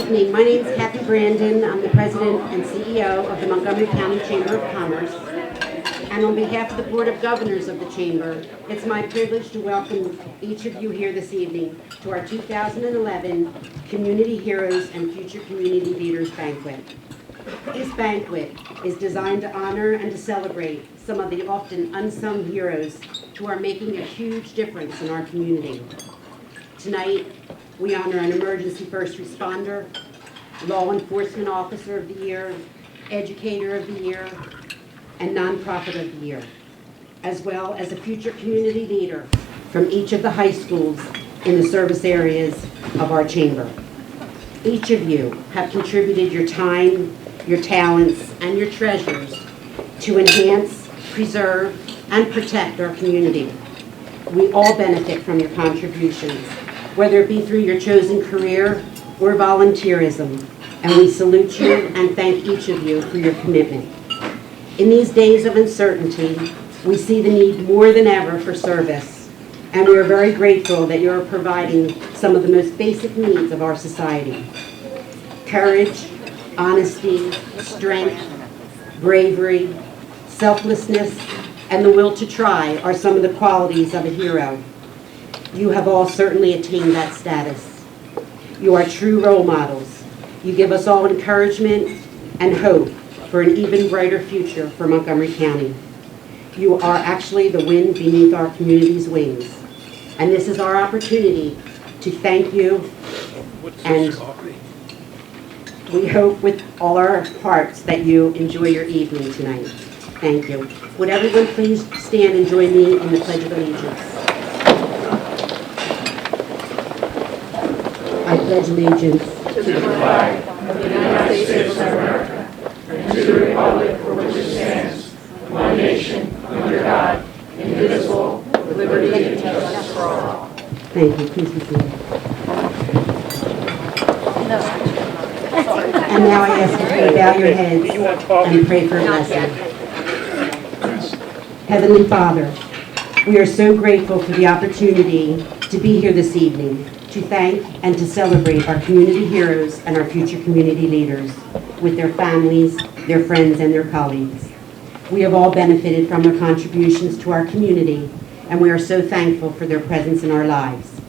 evening. My name is Kathy Brandon. I'm the President and CEO of the Montgomery County Chamber of Commerce. And on behalf of the Board of Governors of the Chamber, it's my privilege to welcome each of you here this evening to our 2011 Community Heroes and Future Community Leaders Banquet. This banquet is designed to honor and to celebrate some of the often unsung heroes who are making a huge difference in our community. Tonight, we honor an emergency first responder, law enforcement officer of the year, educator of the year, and nonprofit of the year, as well as a future community leader from each of the high schools in the service areas of our chamber. Each of you have contributed your time, your talents, and your treasures to enhance, preserve, and protect our community. We all benefit from your contributions, whether it be through your chosen career or volunteerism, and we salute you and thank each of you for your commitment. In these days of uncertainty, we see the need more than ever for service, and we are very grateful that you are providing some of the most basic needs of our society. Courage, honesty, strength, bravery, selflessness, and the will to try are some of the qualities of a hero. You have all certainly attained that status. You are true role models. You give us all encouragement and hope for an even brighter future for Montgomery County. You are actually the wind beneath our community's wings. And this is our opportunity to thank you, and we hope with all our hearts that you enjoy your evening tonight. Thank you. Would everyone please stand and join me in the Pledge of Allegiance? I pledge allegiance to the flag of the United States of America and to the republic for which it stands, one nation, under God, indivisible, with liberty and justice for all. Thank you. Please be seated. And now I ask you to bow your heads and pray for a blessing. Heavenly Father, we are so grateful for the opportunity to be here this evening to thank and to celebrate our community heroes and our future community leaders with their families, their friends, and their colleagues. We have all benefited from their contributions to our community, and we are so thankful for their presence in our lives.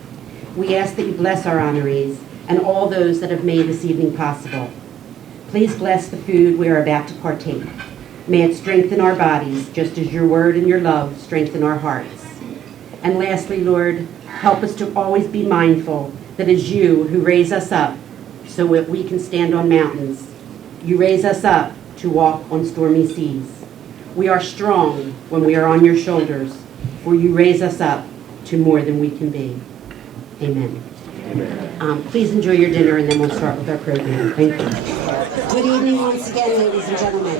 We ask that you bless our honorees and all those that have made this evening possible. Please bless the food we are about to partake. May it strengthen our bodies, just as your word and your love strengthen our hearts. And lastly, Lord, help us to always be mindful that it is you who raise us up so that we can stand on mountains. You raise us up to walk on stormy seas. We are strong when we are on your shoulders, for you raise us up to more than we can be. Amen. Please enjoy your dinner, and then we'll start with our program. Thank you. Good evening once again, ladies and gentlemen.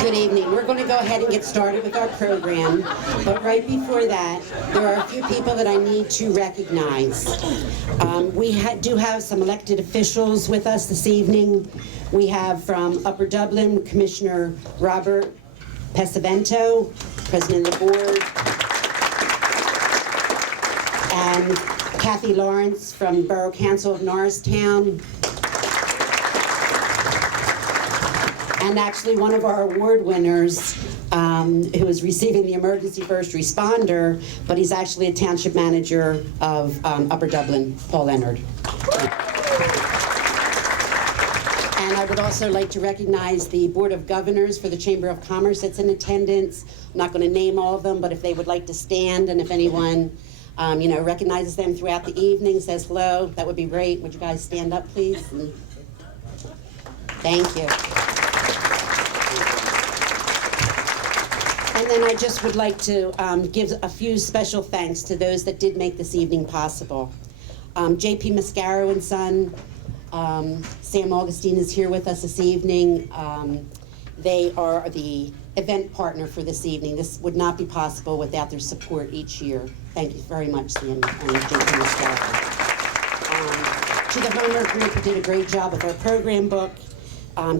Good evening. We're going to go ahead and get started with our program, but right before that, there are a few people that I need to recognize. We do have some elected officials with us this evening. We have from Upper Dublin, Commissioner Robert Pesavento, President of the Board, and Kathy Lawrence from Borough Council of Norristown, and actually one of our award winners who is receiving the emergency first responder, but he's actually a township manager of Upper Dublin, Paul Leonard. And I would also like to recognize the Board of Governors for the Chamber of Commerce that's in attendance. I'm not going to name all of them, but if they would like to stand, and if anyone recognizes them throughout the evening, says hello, that would be great. Would you guys stand up, please? And thank you. And then I just would like to give a few special thanks to those that did make this evening possible. J.P. Mascaro and Son, Sam Augustine is here with us this evening. They are the event partner for this evening. This would not be possible without their support each year. Thank you very much, Sam and J.P. Mascaro. To the Homer Group, who did a great job with our program book.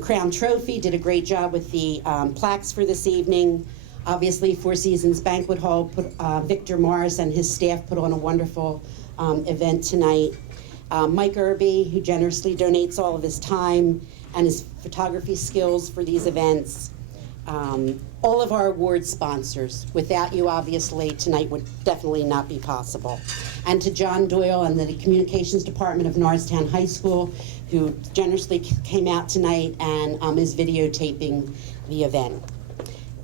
Crown Trophy did a great job with the plaques for this evening. Obviously, Four Seasons Banquet Hall, Victor Morris and his staff put on a wonderful event tonight. Mike Irby, who generously donates all of his time and his photography skills for these events. All of our award sponsors. Without you, obviously, tonight would definitely not be possible. And to John Doyle and the Communications Department of Norristown High School, who generously came out tonight and is videotaping the event.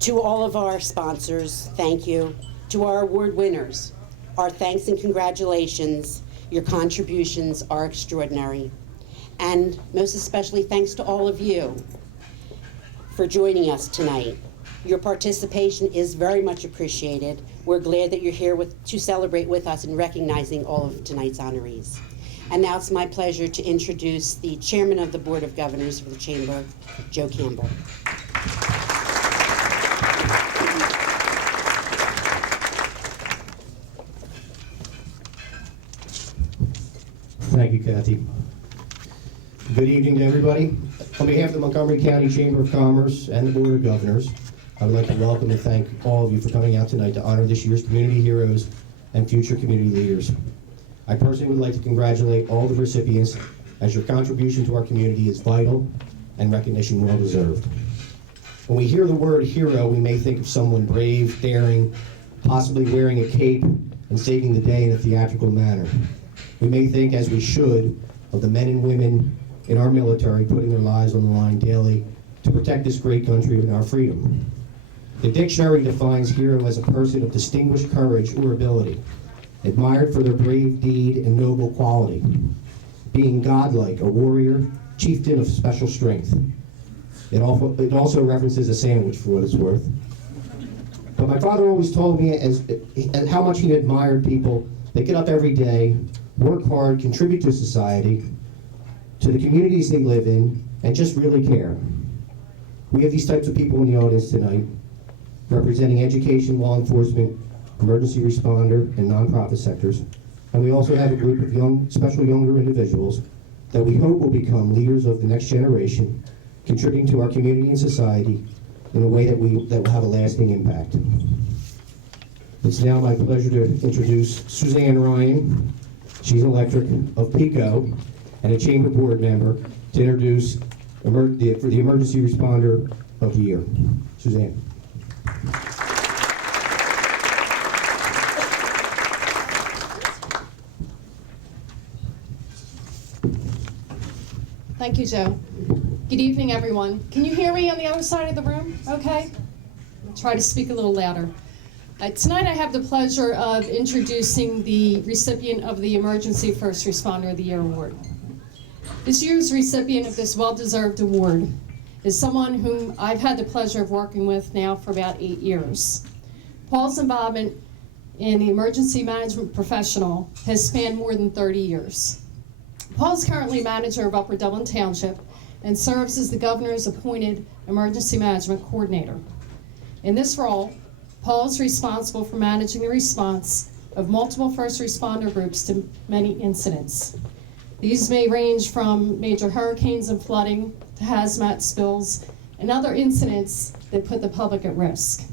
To all of our sponsors, thank you. To our award winners, our thanks and congratulations. Your contributions are extraordinary. And most especially, thanks to all of you for joining us tonight. Your participation is very much appreciated. We're glad that you're here to celebrate with us in recognizing all of tonight's honorees. And now it's my pleasure to introduce the Chairman of the Board of Governors for the Chamber, Joe Campbell. Thank you, Kathy. Good evening to everybody. On behalf of the Montgomery County Chamber of Commerce and the Board of Governors, I would like to welcome and thank all of you for coming out tonight to honor this year's community heroes and future community leaders. I personally would like to congratulate all the recipients, as your contribution to our community is vital and recognition well deserved. When we hear the word hero, we may think of someone brave, daring, possibly wearing a cape and saving the day in a theatrical manner. We may think, as we should, of the men and women in our military putting their lives on the line daily to protect this great country and our freedom. The dictionary defines hero as a person of distinguished courage or ability, admired for their brave deed and noble quality, being godlike, a warrior, chieftain of special strength. It also references a sandwich for what it's worth. But my father always told me as how much he admired people that get up every day, work hard, contribute to society, to the communities they live in, and just really care. We have these types of people in the audience tonight, representing education, law enforcement, emergency responder, and nonprofit sectors. And we also have a group of special younger individuals that we hope will become leaders of the next generation, contributing to our community and society in a way that will have a lasting impact. It's now my pleasure to introduce Suzanne Ryan. She's an electric of PICO and a chamber board member, to introduce for the emergency responder of the year. Suzanne. Thank you, Joe. Good evening, everyone. Can you hear me on the other side of the room? Okay. I'll try to speak a little louder. Tonight I have the pleasure of introducing the recipient of the Emergency First Responder of the Year Award. This year's recipient of this well-deserved award is someone whom I've had the pleasure of working with now for about 8 years. Paul's involvement in the emergency management professional has spanned more than 30 years. Paul's currently manager of Upper Dublin Township and serves as the governor's appointed emergency management coordinator. In this role, Paul is responsible for managing the response of multiple first responder groups to many incidents. These may range from major hurricanes and flooding to hazmat spills and other incidents that put the public at risk.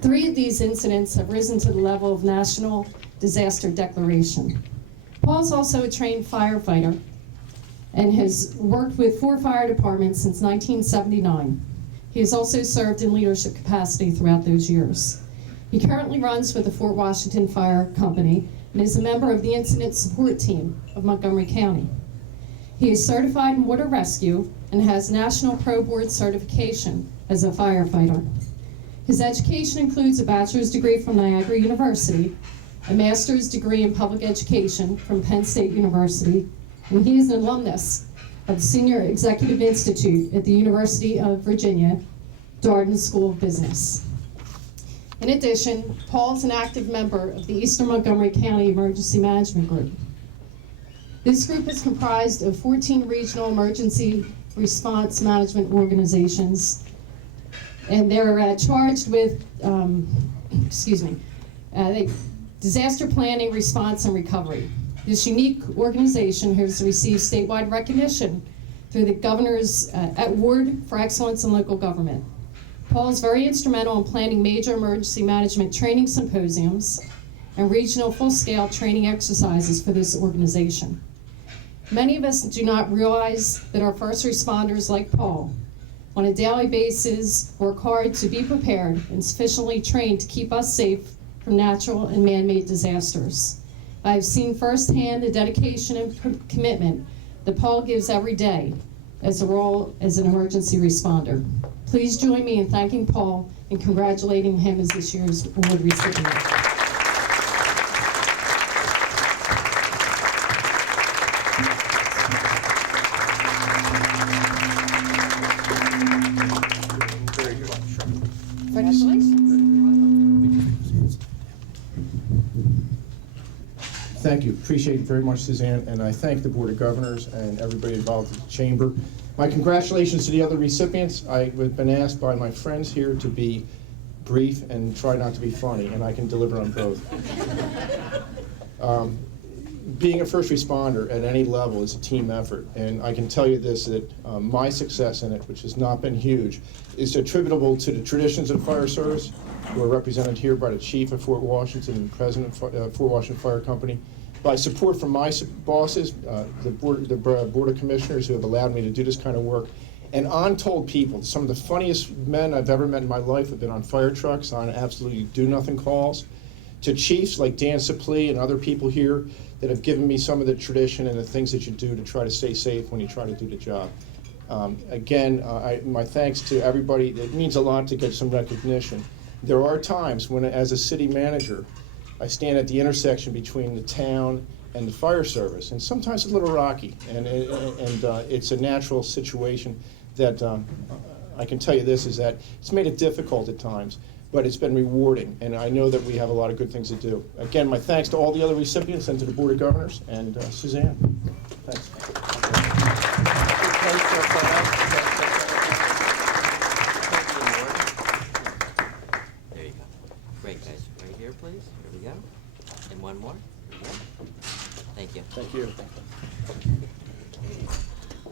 3 of these incidents have risen to the level of national disaster declaration. Paul's also a trained firefighter and has worked with 4 fire departments since 1979. He has also served in leadership capacity throughout those years. He currently runs with the Fort Washington Fire Company and is a member of the Incident Support Team of Montgomery County. He is certified in water rescue and has National Pro Board certification as a firefighter. His education includes a bachelor's degree from Niagara University, a master's degree in public education from Penn State University, and he is an alumnus of the Senior Executive Institute at the University of Virginia, Darden School of Business. In addition, Paul is an active member of the Eastern Montgomery County Emergency Management Group. This group is comprised of 14 regional emergency response management organizations, and they're charged with, disaster planning, response, and recovery. This unique organization has received statewide recognition through the Governor's Award for Excellence in Local Government. Paul is very instrumental in planning major emergency management training symposiums and regional full-scale training exercises for this organization. Many of us do not realize that our first responders, like Paul, on a daily basis work hard to be prepared and sufficiently trained to keep us safe from natural and man-made disasters. I have seen firsthand the dedication and commitment that Paul gives every day as a role as an emergency responder. Please join me in thanking Paul and congratulating him as this year's award recipient. Thank you. Appreciate it very much, Suzanne, and I thank the Board of Governors and everybody involved at the Chamber. My congratulations to the other recipients. I've been asked by my friends here to be brief and try not to be funny, and I can deliver on both. Being a first responder at any level is a team effort, and I can tell you this, that my success in it, which has not been huge, is attributable to the traditions of the fire service, who are represented here by the Chief of Fort Washington and President of Fort Washington Fire Company, by support from my bosses, the Board of Commissioners who have allowed me to do this kind of work, and untold people. Some of the funniest men I've ever met in my life have been on fire trucks, on absolutely do-nothing calls, to chiefs like Dan Suplee and other people here that have given me some of the tradition and the things that you do to try to stay safe when you try to do the job. Again, my thanks to everybody. It means a lot to get some recognition. There are times when, as a city manager, I stand at the intersection between the town and the fire service, and sometimes it's a little rocky, and it's a natural situation that I can tell you this, is that it's made it difficult at times, but it's been rewarding, and I know that we have a lot of good things to do. Again, my thanks to all the other recipients and to the Board of Governors, and Suzanne, thanks. There you go. Great, guys. Right here, please. Here we go. And one more. Here we go. Thank you. Thank you.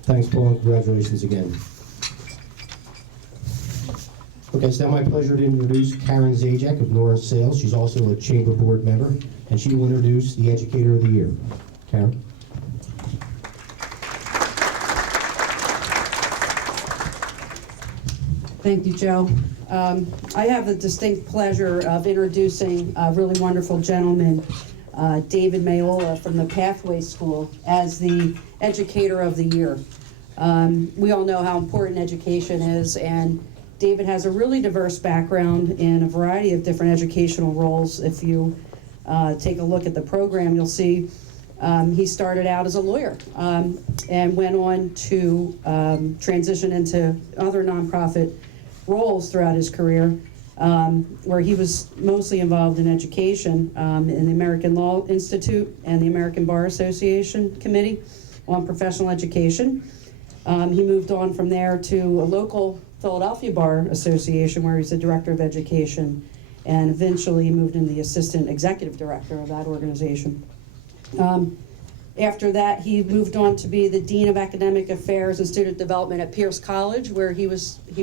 Thanks, Paul, and congratulations again. Okay, it's now my pleasure to introduce Karen Zajac of Norris Sales. She's also a Chamber Board member, and she will introduce the Educator of the Year. Karen? Thank you, Joe. I have the distinct pleasure of introducing a really wonderful gentleman, David Mayola from the Pathway School, as the Educator of the Year. We all know how important education is, and David has a really diverse background in a variety of different educational roles. If you take a look at the program, you'll see he started out as a lawyer and went on to transition into other nonprofit roles throughout his career, where he was mostly involved in education in the American Law Institute and the American Bar Association Committee on Professional Education. He moved on from there to a local Philadelphia Bar Association, where he's the Director of Education, and eventually moved into the Assistant Executive Director of that organization. After that, he moved on to be the Dean of Academic Affairs and Student Development at Pierce College, where he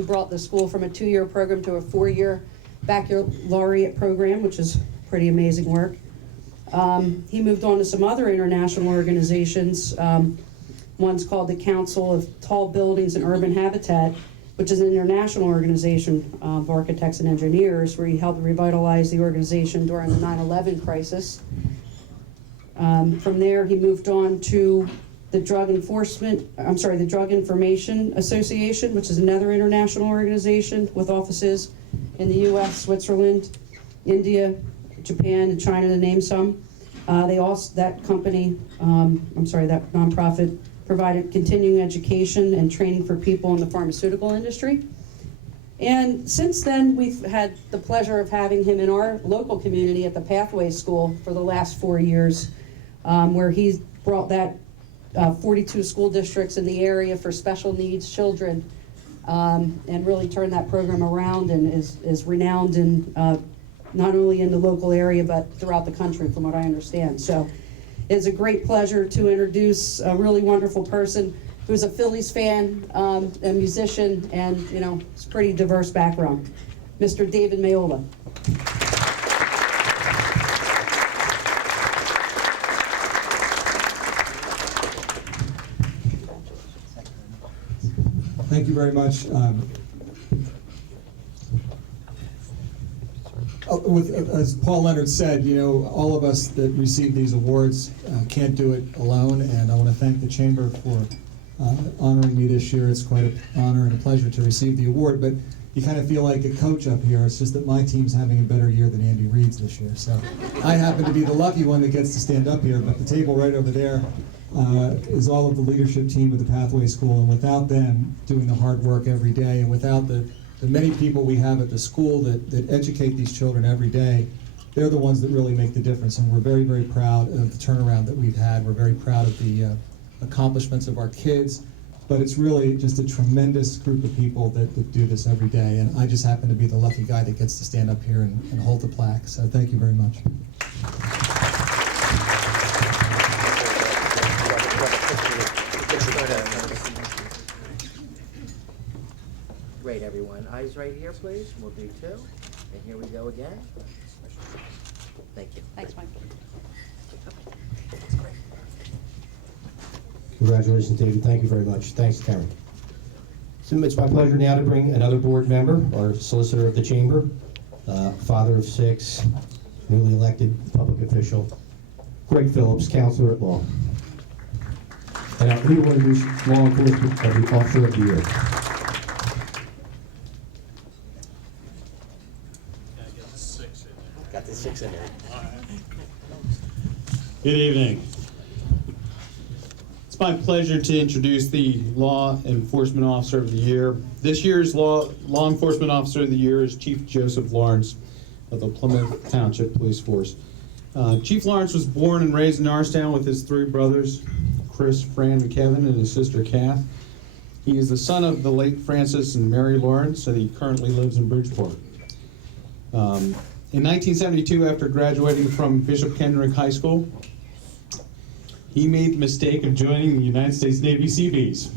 brought the school from a 2-year program to a 4-year baccalaureate program, which is pretty amazing work. He moved on to some other international organizations. One's called the Council of Tall Buildings and Urban Habitat, which is an international organization of architects and engineers, where he helped revitalize the organization during the 9/11 crisis. From there, he moved on to the Drug Information Association, which is another international organization with offices in the U.S., Switzerland, India, Japan, and China, to name some. That nonprofit provided continuing education and training for people in the pharmaceutical industry. And since then, we've had the pleasure of having him in our local community at the Pathway School for the last 4 years, where he's brought that 42 school districts in the area for special needs children, and really turned that program around, and is renowned in not only in the local area but throughout the country, from what I understand. So it's a great pleasure to introduce a really wonderful person who's a Phillies fan, a musician, and, you know, it's a pretty diverse background. Mr. David Mayola. Thank you very much. As Paul Leonard said, you know, all of us that receive these awards can't do it alone, and I want to thank the Chamber for honoring me this year. It's quite an honor and a pleasure to receive the award, but you kind of feel like a coach up here. It's just that my team's having a better year than Andy Reid's this year, so I happen to be the lucky one that gets to stand up here, but the table right over there is all of the leadership team of the Pathway School, and without them doing the hard work every day, and without the many people we have at the school that educate these children every day, they're the ones that really make the difference, and we're very, very proud of the turnaround that we've had. We're very proud of the accomplishments of our kids, but it's really just a tremendous group of people that do this every day, and I just happen to be the lucky guy that gets to stand up here and hold the plaque, so thank you very much. Great, everyone. Eyes right here, please. We'll do two. And here we go again. Thank you. Thanks, Mike. Congratulations, David. Thank you very much. Thanks, Karen. So it's my pleasure now to bring another board member, our solicitor of the chamber, father of 6, newly elected public official, Greg Phillips, counselor at law. And we will introduce law enforcement of the officer of the year. Got the 6 in there. Good evening. It's my pleasure to introduce the Law Enforcement Officer of the Year. This year's Law Enforcement Officer of the Year is Chief Joseph Lawrence of the Plymouth Township Police Force. Chief Lawrence was born and raised in Norristown with his 3 brothers, Chris, Fran, and Kevin, and his sister Kath. He is the son of the late Francis and Mary Lawrence, and he currently lives in Bridgeport. In 1972, after graduating from Bishop Kendrick High School, he made the mistake of joining the United States Navy Seabees.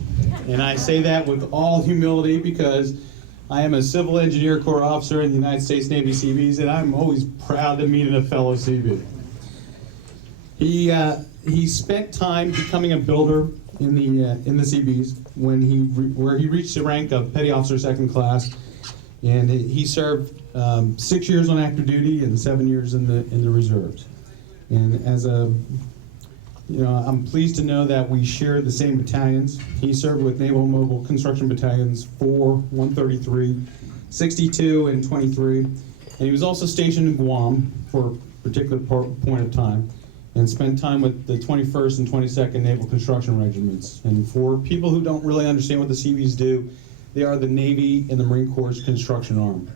And I say that with all humility because I am a Civil Engineer Corps officer in the United States Navy Seabees, and I'm always proud to meet a fellow Seabee. He spent time becoming a builder in the Seabees where he reached the rank of Petty Officer 2nd Class, and he served 6 years on active duty and 7 years in the reserves. And as I'm pleased to know that we share the same battalions. He served with Naval Mobile Construction Battalions 4, 133, 62, and 23. And he was also stationed in Guam for a particular point of time and spent time with the 21st and 22nd Naval Construction Regiments. And for people who don't really understand what the Seabees do, they are the Navy and the Marine Corps' construction arm.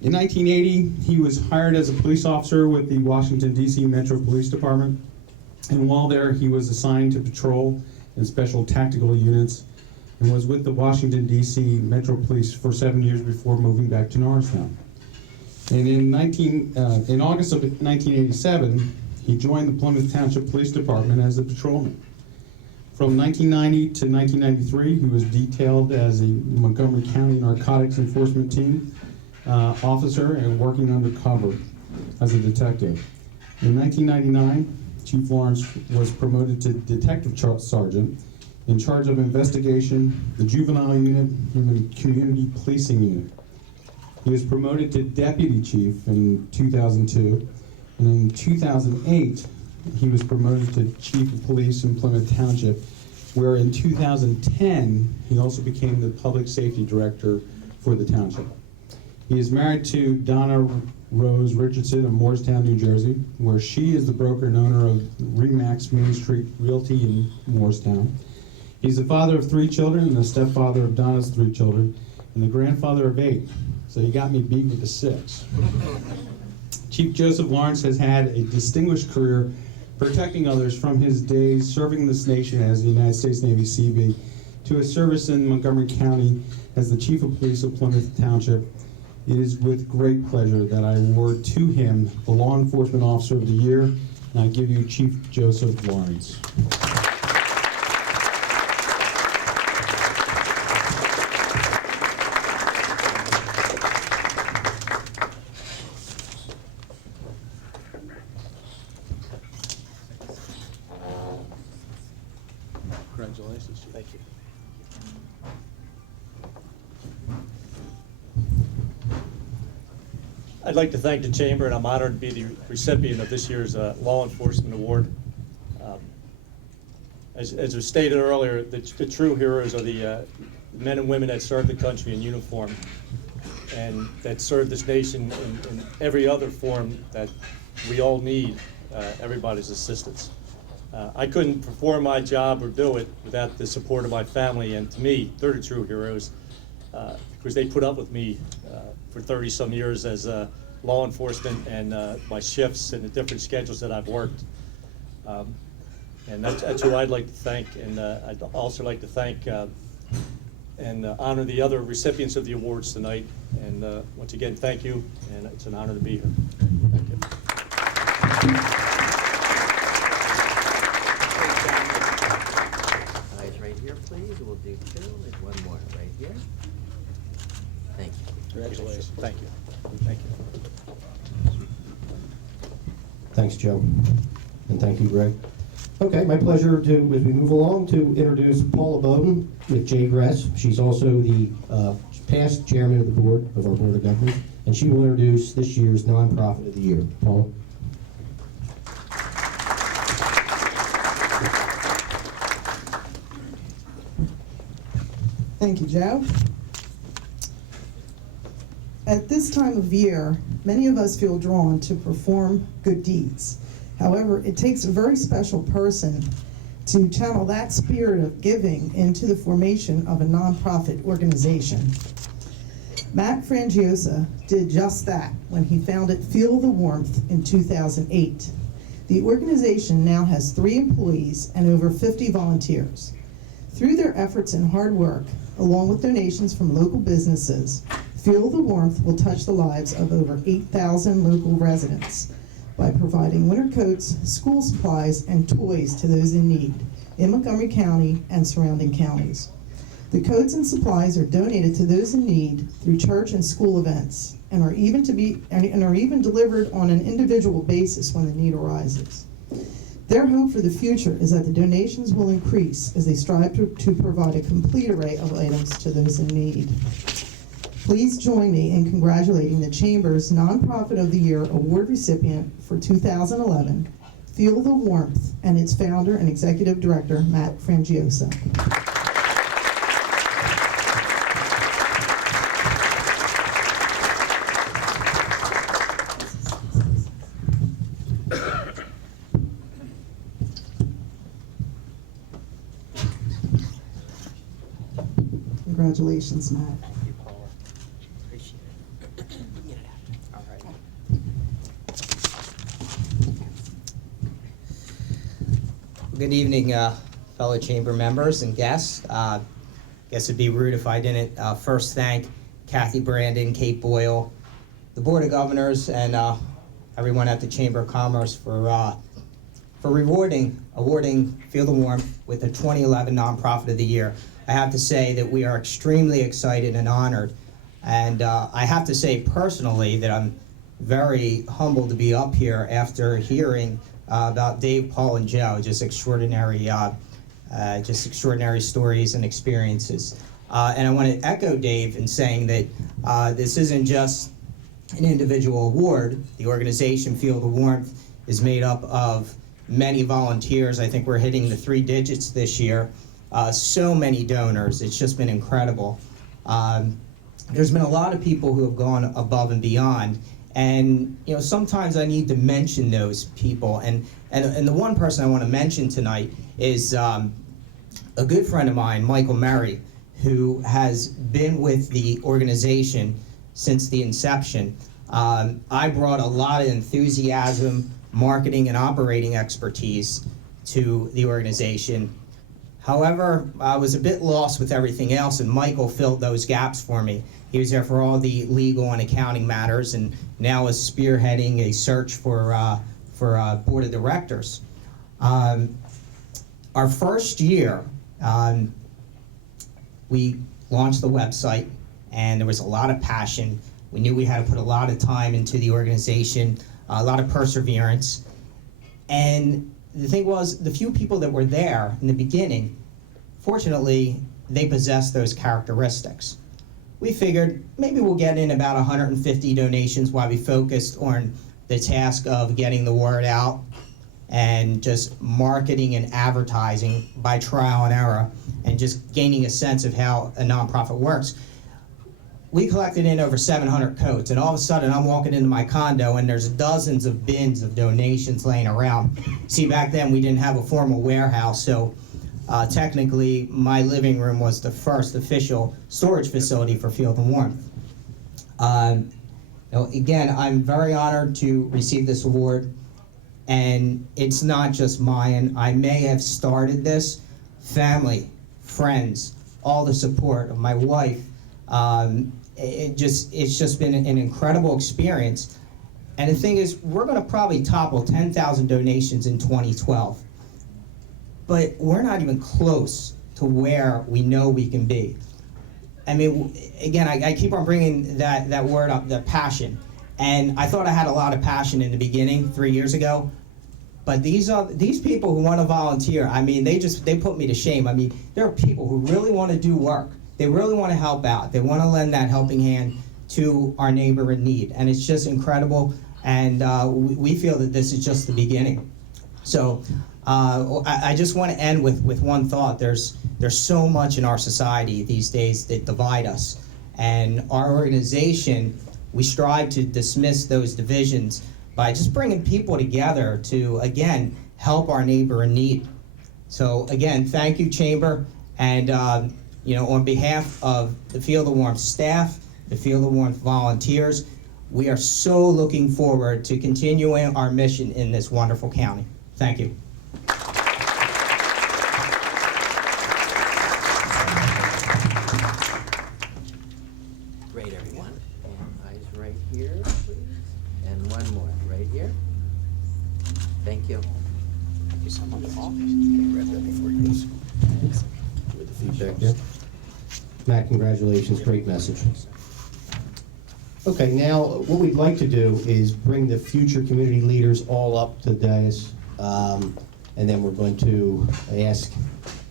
In 1980, he was hired as a police officer with the Washington, D.C. Metro Police Department. And while there, he was assigned to patrol and special tactical units and was with the Washington, D.C. Metro Police for 7 years before moving back to Norristown. And in August of 1987, he joined the Plymouth Township Police Department as a patrolman. From 1990 to 1993, he was detailed as a Montgomery County Narcotics Enforcement Team officer and working undercover as a detective. In 1999, Chief Lawrence was promoted to Detective Sergeant in charge of investigation, the juvenile unit, and the community policing unit. He was promoted to Deputy Chief in 2002, and in 2008, he was promoted to Chief of Police in Plymouth Township, where in 2010, he also became the Public Safety Director for the township. He is married to Donna Rose Richardson of Morristown, New Jersey, where she is the broker and owner of Remax Main Street Realty in Morristown. He's the father of 3 children and the stepfather of Donna's 3 children and the grandfather of 8. So he got me beat with the 6. Chief Joseph Lawrence has had a distinguished career protecting others from his days serving this nation as the United States Navy Seabee to his service in Montgomery County as the Chief of Police of Plymouth Township. It is with great pleasure that I award to him the Law Enforcement Officer of the Year, and I give you Chief Joseph Lawrence. Thank you. I'd like to thank the Chamber, and I'm honored to be the recipient of this year's Law Enforcement Award. As was stated earlier, the true heroes are the men and women that serve the country in uniform and that serve this nation in every other form that we all need everybody's assistance. I couldn't perform my job or do it without the support of my family, and to me, they're the true heroes because they put up with me for 30-some years as law enforcement and my shifts and the different schedules that I've worked. And that's who I'd like to thank, and I'd also like to thank and honor the other recipients of the awards tonight. And once again, thank you, and it's an honor to be here. Thank you. Eyes right here, please. We'll do two and one more right here. Thank you. Congratulations. Thank you. Thank you. Thanks, Joe. And thank you, Greg. Okay, my pleasure to, as we move along, to introduce Paula Bowden with Jay Gress. She's also the past chairman of the board of our Board of Governors, and she will introduce this year's Nonprofit of the Year. Paula. Thank you, Joe. At this time of year, many of us feel drawn to perform good deeds. However, it takes a very special person to channel that spirit of giving into the formation of a nonprofit organization. Matt Frangiosa did just that when he founded Feel the Warmth in 2008. The organization now has 3 employees and over 50 volunteers. Through their efforts and hard work, along with donations from local businesses, Feel the Warmth will touch the lives of over 8,000 local residents by providing winter coats, school supplies, and toys to those in need in Montgomery County and surrounding counties. The coats and supplies are donated to those in need through church and school events and are even delivered on an individual basis when the need arises. Their hope for the future is that the donations will increase as they strive to provide a complete array of items to those in need. Please join me in congratulating the Chamber's Nonprofit of the Year Award recipient for 2011, Feel the Warmth, and its founder and executive director, Matt Frangiosa. Congratulations, Matt. Good evening, fellow chamber members and guests. Guess it'd be rude if I didn't first thank Kathy Brandon, Kate Boyle, the Board of Governors, and everyone at the Chamber of Commerce for awarding Feel the Warmth with the 2011 Nonprofit of the Year. I have to say that we are extremely excited and honored, and I have to say personally that I'm very humbled to be up here after hearing about Dave, Paul, and Joe. Just extraordinary stories and experiences. And I want to echo Dave in saying that this isn't just an individual award. The organization Feel the Warmth is made up of many volunteers. I think we're hitting the 3 digits this year. So many donors. It's just been incredible. There's been a lot of people who have gone above and beyond. And sometimes I need to mention those people. And the one person I want to mention tonight is a good friend of mine, Michael Murray, who has been with the organization since the inception. I brought a lot of enthusiasm, marketing, and operating expertise to the organization. However, I was a bit lost with everything else, and Michael filled those gaps for me. He was there for all the legal and accounting matters, and now is spearheading a search for a board of directors. Our first year, we launched the website, and there was a lot of passion. We knew we had to put a lot of time into the organization, a lot of perseverance. And the thing was, the few people that were there in the beginning fortunately, they possess those characteristics. We figured maybe we'll get in about 150 donations while we focused on the task of getting the word out and just marketing and advertising by trial and error and just gaining a sense of how a nonprofit works. We collected in over 700 coats, and all of a sudden I'm walking into my condo and there's dozens of bins of donations laying around. See, back then we didn't have a formal warehouse, so technically my living room was the first official storage facility for Field and Warmth. Again, I'm very honored to receive this award, and it's not just mine. I may have started this. Family, friends, all the support of my wife. It's just been an incredible experience. And the thing is, we're going to probably topple 10,000 donations in 2012. But we're not even close to where we know we can be. I mean, again, I keep on bringing that word up, the passion. And I thought I had a lot of passion in the beginning, 3 years ago. But these people who want to volunteer, I mean, they put me to shame. I mean, there are people who really want to do work. They really want to help out. They want to lend that helping hand to our neighbor in need. And it's just incredible. And we feel that this is just the beginning. So I just want to end with one thought. There's so much in our society these days that divide us. And our organization, we strive to dismiss those divisions by just bringing people together to, again, help our neighbor in need. So again, thank you, Chamber. And on behalf of the Field of Warmth staff, the Field of Warmth volunteers, we are so looking forward to continuing our mission in this wonderful county. Thank you. Great, everyone. And eyes right here, please. And one more, right here. Thank you. Thank you so much. Grab that before you go. With the feedback there. Matt, congratulations, great message. Okay, now what we'd like to do is bring the future community leaders all up to the dais, and then we're going to ask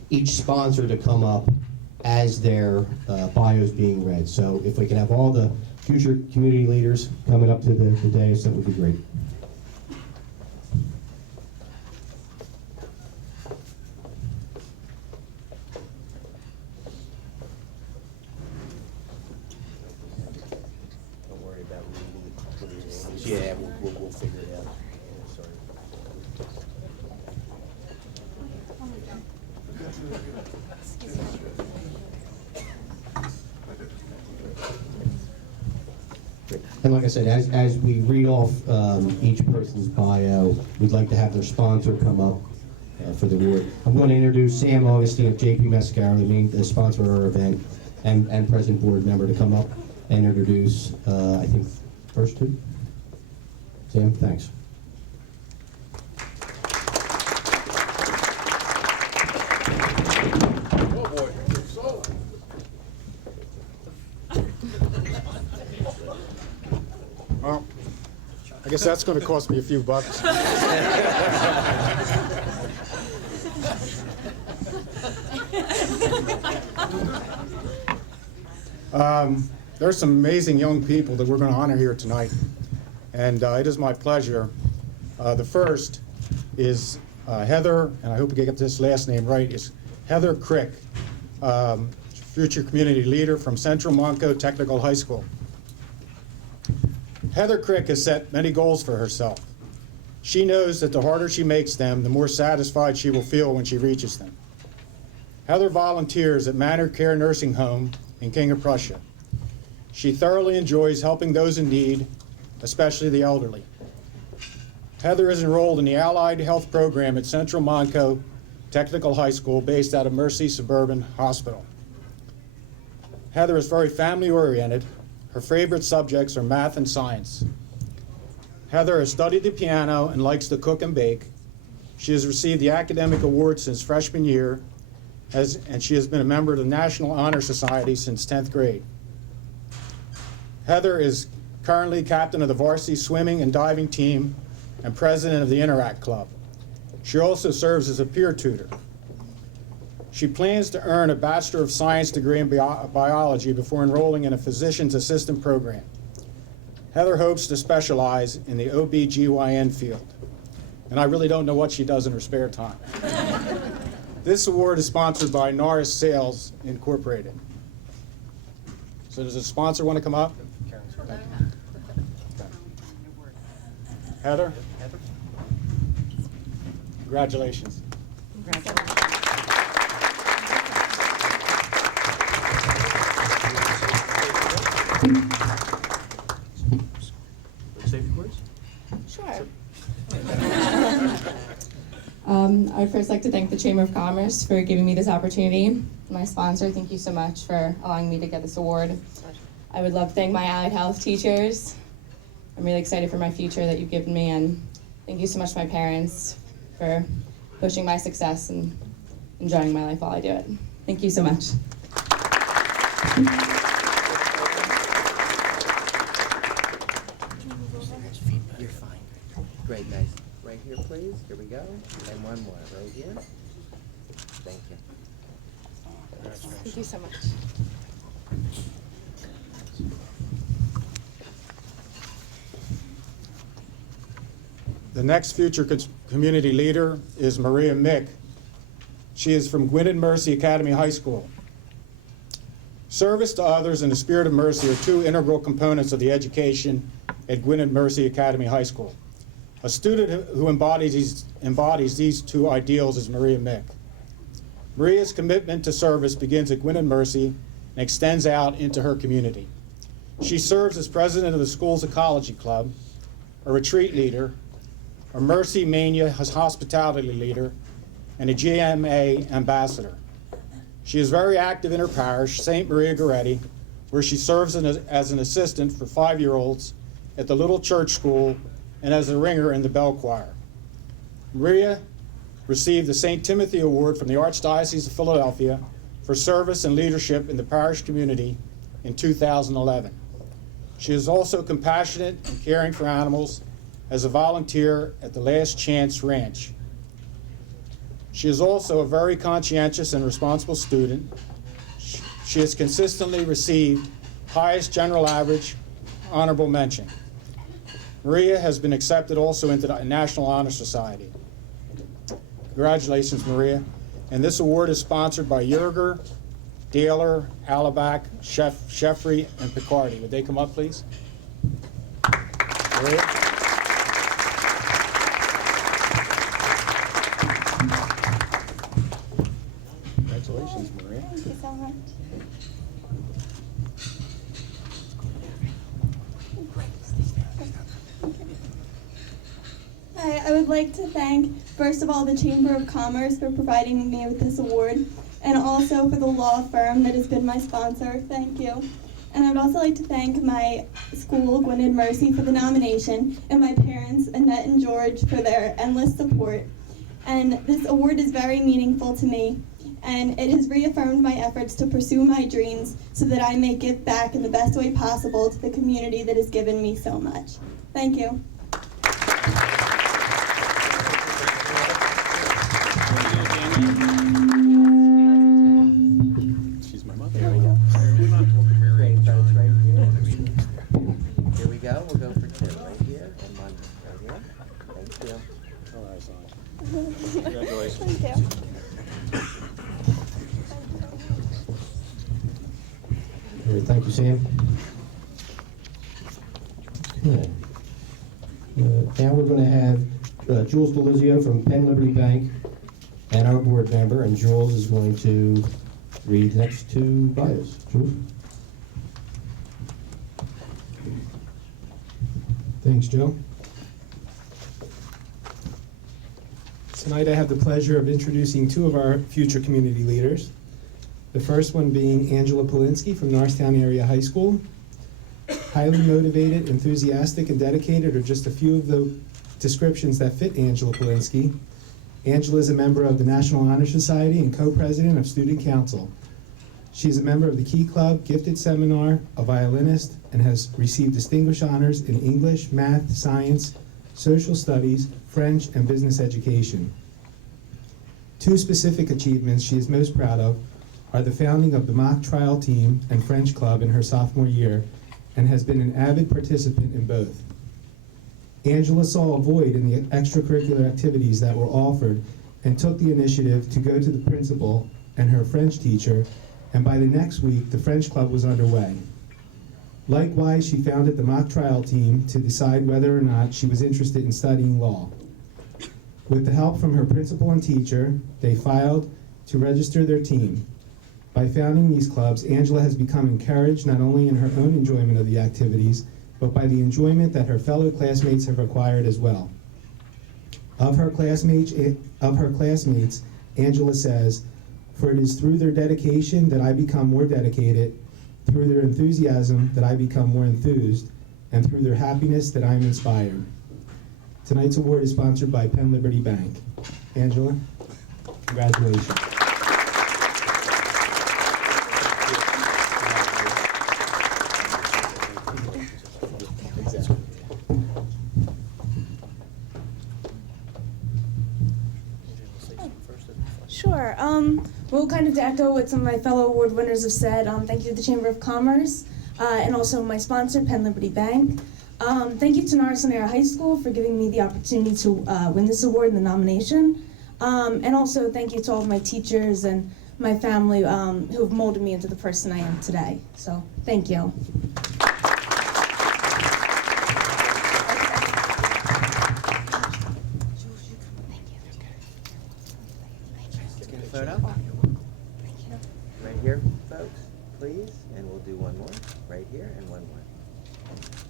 each sponsor to come up as their bios being read. So if we can have all the future community leaders coming up to the dais, that would be great. Yeah, we'll figure it out. Sorry. And like I said, as we read off each person's bio, we'd like to have their sponsor come up for the award. I'm going to introduce Sam Augustine of JP Mascaro, the sponsor of our event, and President Board Member to come up and introduce, I think, first two. Sam, thanks. Oh boy. Well, I guess that's going to cost me a few bucks. There's some amazing young people that we're going to honor here tonight. And it is my pleasure. The first is Heather, and I hope we get this last name right, is Heather Crick, future community leader from Central MONTCO Technical High School. Heather Crick has set many goals for herself. She knows that the harder she makes them, the more satisfied she will feel when she reaches them. Heather volunteers at Manor Care Nursing Home in King of Prussia. She thoroughly enjoys helping those in need, especially the elderly. Heather is enrolled in the Allied Health Program at Central MONTCO Technical High School based out of Mercy Suburban Hospital. Heather is very family-oriented. Her favorite subjects are math and science. Heather has studied the piano and likes to cook and bake. She has received the academic award since freshman year, and she has been a member of the National Honor Society since 10th grade. Heather is currently captain of the varsity swimming and diving team and president of the Interact Club. She also serves as a peer tutor. She plans to earn a Bachelor of Science degree in biology before enrolling in a physician's assistant program. Heather hopes to specialize in the OB/GYN field, and I really don't know what she does in her spare time. This award is sponsored by Norris Sales Incorporated. So does the sponsor want to come up? Heather? Congratulations. Sure. I'd first like to thank the Chamber of Commerce for giving me this opportunity. My sponsor, thank you so much for allowing me to get this award. I would love to thank my allied health teachers. I'm really excited for my future that you've given me, and thank you so much to my parents for pushing my success and enjoying my life while I do it. Thank you so much. You're fine. Great, guys. Right here, please. Here we go. And one more right here. Thank you. Thank you so much. The next future community leader is Maria Mick. She is from Gwynedd Mercy Academy High School. Service to others and the spirit of mercy are two integral components of the education at Gwynedd Mercy Academy High School. A student who embodies these two ideals is Maria Mick. Maria's commitment to service begins at Gwynedd Mercy and extends out into her community. She serves as president of the school's ecology club, a retreat leader, a Mercy Mania hospitality leader, and a GMA ambassador. She is very active in her parish, St. Maria Goretti, where she serves as an assistant for 5-year-olds at the Little Church School and as a ringer in the bell choir. Maria received the St. Timothy Award from the Archdiocese of Philadelphia for service and leadership in the parish community in 2011. She is also compassionate and caring for animals as a volunteer at the Last Chance Ranch. She is also a very conscientious and responsible student. She has consistently received highest general average honorable mention. Maria has been accepted also into the National Honor Society. Congratulations, Maria. And this award is sponsored by Yerger, Daler, Alabac, Sheffrey, and Picardi. Would they come up, please? Maria? Congratulations, Maria. Thank you so much. Hi, I would like to thank, first of all, the Chamber of Commerce for providing me with this award, and also for the law firm that has been my sponsor. Thank you. And I would also like to thank my school, Gwynedd Mercy, for the nomination, and my parents, Annette and George, for their endless support. And this award is very meaningful to me, and it has reaffirmed my efforts to pursue my dreams so that I may give back in the best way possible to the community that has given me so much. Thank you. She's my mother. There we go. Great, both right here. Here we go. We'll go for 2 right here and 1 right here. Thank you. All right, son. Congratulations. Thank you. All right, thank you, Sam. Okay. Now we're going to have Jules Delizio from Penn Liberty Bank and our board member, and Jules is going to read the next 2 bios. Jules? Thanks, Joe. Tonight I have the pleasure of introducing 2 of our future community leaders. The first one being Angela Polinsky from Norristown Area High School. Highly motivated, enthusiastic, and dedicated are just a few of the descriptions that fit Angela Polinsky. Angela is a member of the National Honor Society and co-president of Student Council. She is a member of the Key Club, Gifted Seminar, a violinist, and has received distinguished honors in English, math, science, social studies, French, and business education. Two specific achievements she is most proud of are the founding of the mock trial team and French club in her sophomore year, and has been an avid participant in both. Angela saw a void in the extracurricular activities that were offered and took the initiative to go to the principal and her French teacher, and by the next week, the French club was underway. Likewise, she founded the mock trial team to decide whether or not she was interested in studying law. With the help from her principal and teacher, they filed to register their team. By founding these clubs, Angela has become encouraged not only in her own enjoyment of the activities, but by the enjoyment that her fellow classmates have acquired as well. Of her classmates, Angela says, "For it is through their dedication that I become more dedicated, through their enthusiasm that I become more enthused, and through their happiness that I am inspired." Tonight's award is sponsored by Penn Liberty Bank. Angela, congratulations. Sure. Well, kind of to echo what some of my fellow award winners have said, thank you to the Chamber of Commerce and also my sponsor, Penn Liberty Bank. Thank you to Norristown Area High School for giving me the opportunity to win this award and the nomination. And also thank you to all of my teachers and my family who have molded me into the person I am today. So thank you. Get a photo? Right here, folks, please, and we'll do one more. Right here and one more.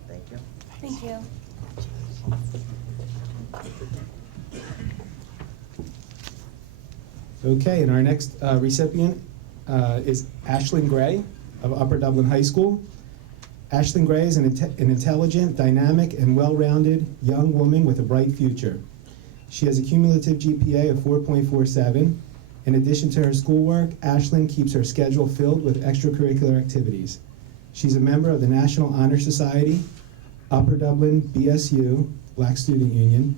Thank you. Thank you. Okay, and our next recipient is Ashlyn Gray of Upper Dublin High School. Ashlyn Gray is an intelligent, dynamic, and well-rounded young woman with a bright future. She has a cumulative GPA of 4.47. In addition to her schoolwork, Ashlyn keeps her schedule filled with extracurricular activities. She's a member of the National Honor Society, Upper Dublin BSU, Black Student Union,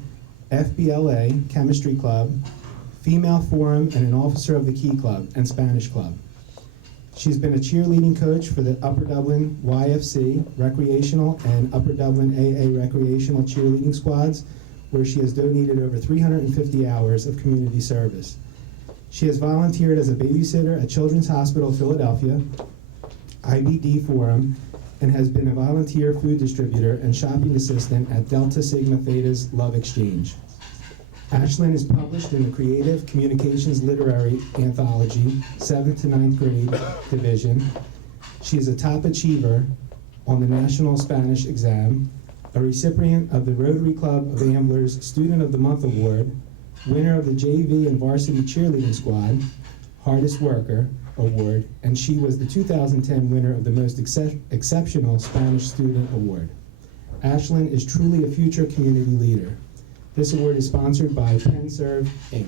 FBLA, Chemistry Club, Female Forum, and an officer of the Key Club and Spanish Club. She's been a cheerleading coach for the Upper Dublin YFC recreational and Upper Dublin AA recreational cheerleading squads, where she has donated over 350 hours of community service. She has volunteered as a babysitter at Children's Hospital Philadelphia, IBD Forum, and has been a volunteer food distributor and shopping assistant at Delta Sigma Theta's Love Exchange. Ashlyn is published in the Creative Communications Literary Anthology, 7th to 9th grade division. She is a top achiever on the National Spanish Exam, a recipient of the Rotary Club of Amblers Student of the Month Award, winner of the JV and Varsity Cheerleading Squad, Hardest Worker Award, and she was the 2010 winner of the Most Exceptional Spanish Student Award. Ashlyn is truly a future community leader. This award is sponsored by PennServe, Inc.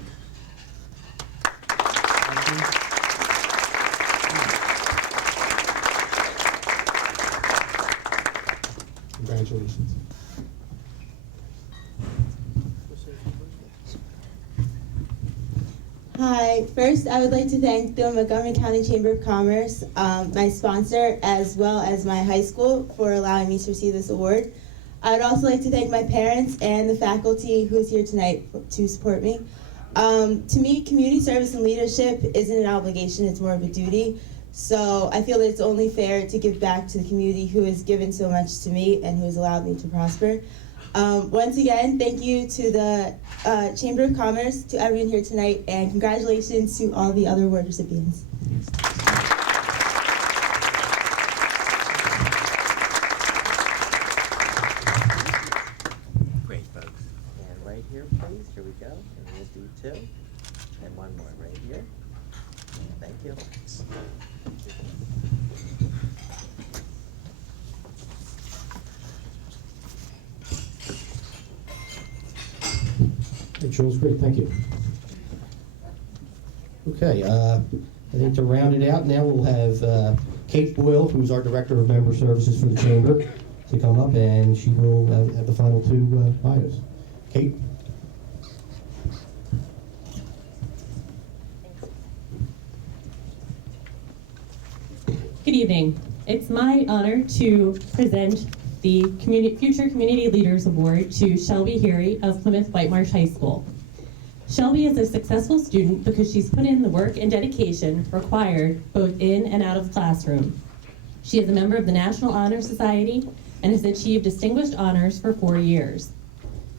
Congratulations. Hi, first I would like to thank the Montgomery County Chamber of Commerce, my sponsor, as well as my high school for allowing me to receive this award. I would also like to thank my parents and the faculty who's here tonight to support me. To me, community service and leadership isn't an obligation, it's more of a duty. So I feel that it's only fair to give back to the community who has given so much to me and who has allowed me to prosper. Once again, thank you to the Chamber of Commerce, to everyone here tonight, and congratulations to all the other award recipients. Great, folks. And right here, please. Here we go. And we'll do two. And one more right here. Thank you. Hey, Jules, great, thank you. Okay, I think to round it out, now we'll have Kate Boyle, who's our Director of Member Services for the Chamber, to come up, and she will have the final two bios. Kate? evening. It's my honor to present the Future Community Leaders Award to Shelby Harry of Plymouth White Marsh High School. Shelby is a successful student because she's put in the work and dedication required both in and out of the classroom. She is a member of the National Honor Society and has achieved distinguished honors for 4 years.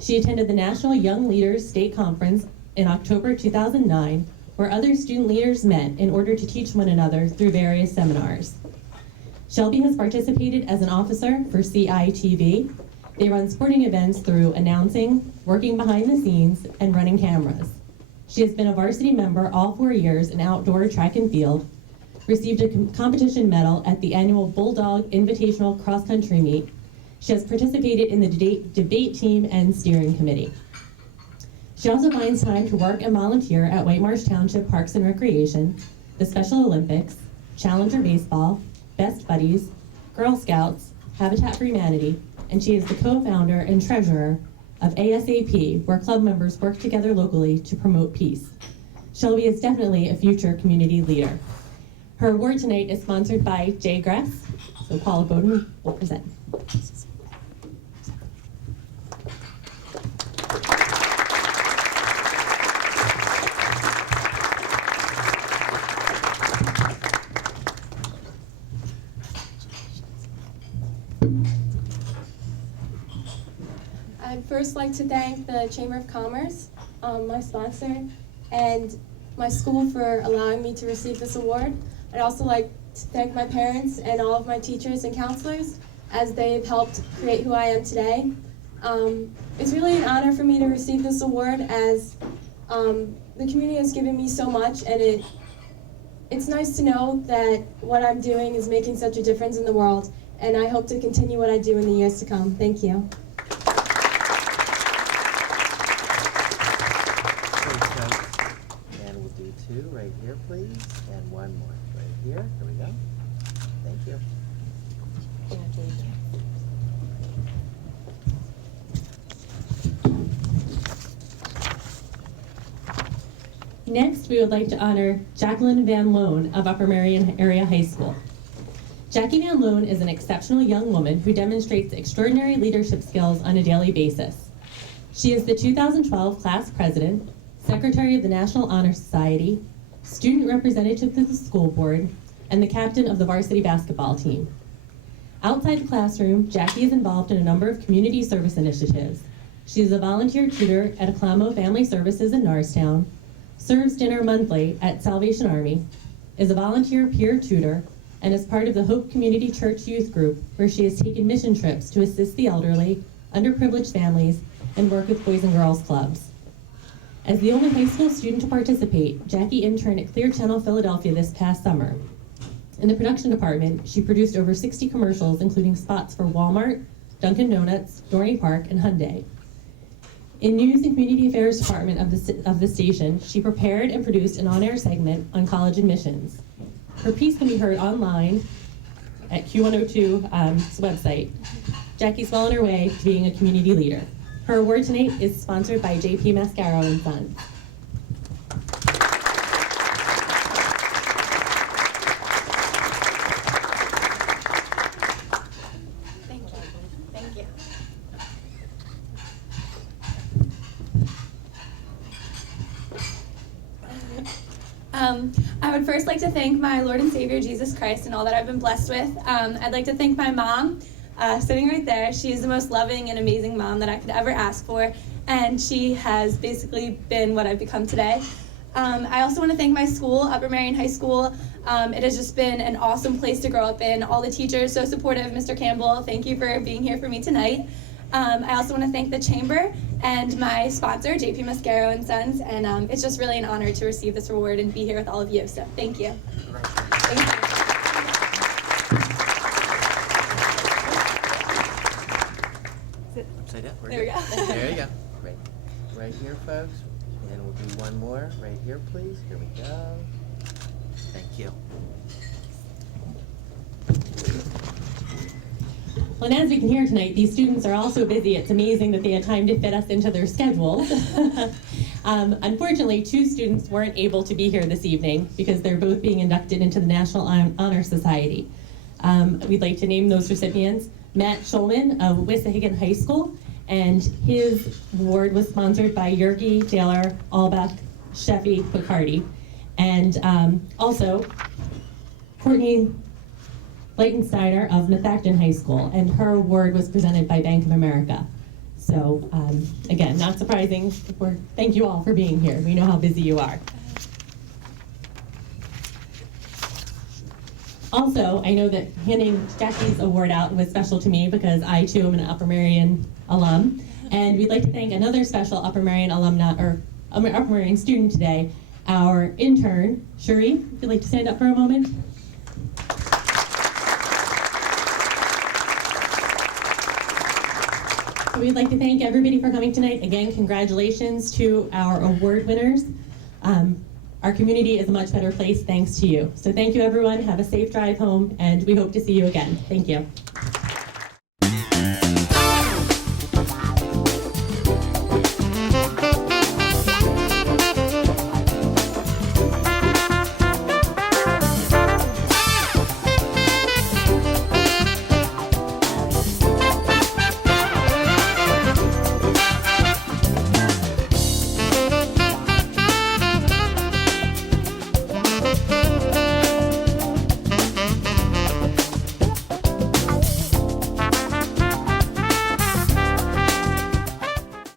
She attended the National Young Leaders State Conference in October 2009, where other student leaders met in order to teach one another through various seminars. Shelby has participated as an officer for CITV. They run sporting events through announcing, working behind the scenes, and running cameras. She has been a varsity member all 4 years in outdoor track and field, received a competition medal at the annual Bulldog Invitational Cross Country Meet. She has participated in the debate team and steering committee. She also finds time to work and volunteer at White Marsh Township Parks and Recreation, the Special Olympics, Challenger Baseball, Best Buddies, Girl Scouts, Habitat for Humanity, and she is the co-founder and treasurer of ASAP, where club members work together locally to promote peace. Shelby is definitely a future community leader. Her award tonight is sponsored by Jay Gress, so Paula Bowden will present. I'd first like to thank the Chamber of Commerce, my sponsor, and my school for allowing me to receive this award. I'd also like to thank my parents and all of my teachers and counselors, as they've helped create who I am today. It's really an honor for me to receive this award, as the community has given me so much, and it's nice to know that what I'm doing is making such a difference in the world, and I hope to continue what I do in the years to come. Thank you. And we'll do 2 right here, please, and 1 more right here. Here we go. Thank you. Next, we would like to honor Jacqueline Van Loan of Upper Marion Area High School. Jackie Van Loan is an exceptional young woman who demonstrates extraordinary leadership skills on a daily basis. She is the 2012 class president, secretary of the National Honor Society, student representative to the school board, and the captain of the varsity basketball team. Outside the classroom, Jackie is involved in a number of community service initiatives. She is a volunteer tutor at Aclamo Family Services in Norristown, serves dinner monthly at Salvation Army, is a volunteer peer tutor, and is part of the Hope Community Church Youth Group, where she has taken mission trips to assist the elderly, underprivileged families, and work with Boys and Girls Clubs. As the only high school student to participate, Jackie interned at Clear Channel, Philadelphia this past summer. In the production department, she produced over 60 commercials, including spots for Walmart, Dunkin' Donuts, Dorney Park, and Hyundai. In News and Community Affairs Department of the station, she prepared and produced an on-air segment on college admissions. Her piece can be heard online at Q102's website. Jackie's well on her way to being a community leader. Her award tonight is sponsored by JP Mascaro and Sons. Thank you. Thank you. I would first like to thank my Lord and Savior Jesus Christ and all that I've been blessed with. I'd like to thank my mom, sitting right there. She is the most loving and amazing mom that I could ever ask for, and she has basically been what I've become today. I also want to thank my school, Upper Marion High School. It has just been an awesome place to grow up in. All the teachers, so supportive. Mr. Campbell, thank you for being here for me tonight. I also want to thank the Chamber and my sponsor, JP Mascaro and Sons, and it's just really an honor to receive this award and be here with all of you, so thank you. Thank you. Upside down. There we go. There you go. Right here, folks. And we'll do 1 more. Right here, please. Here we go. Thank you. Well, and as we can hear tonight, these students are all so busy, it's amazing that they had time to fit us into their schedules. Unfortunately, 2 students weren't able to be here this evening because they're both being inducted into the National Honor Society. We'd like to name those recipients. Matt Schulman of Wissahickon High School, and his award was sponsored by Yergi, Taylor, Albach, Sheffy, Picardi. And also, Courtney Leitensteiner of Methacton High School, and her award was presented by Bank of America. So again, not surprising. Thank you all for being here. We know how busy you are. Also, I know that handing Jackie's award out was special to me because I too am an Upper Merion alum. And we'd like to thank another special Upper Merion alumna, or Upper Merion student today, our intern, Shuri. Would you like to stand up for a moment? So we'd like to thank everybody for coming tonight. Again, congratulations to our award winners. Our community is a much better place thanks to you. So thank you, everyone. Have a safe drive home, and we hope to see you again. Thank you.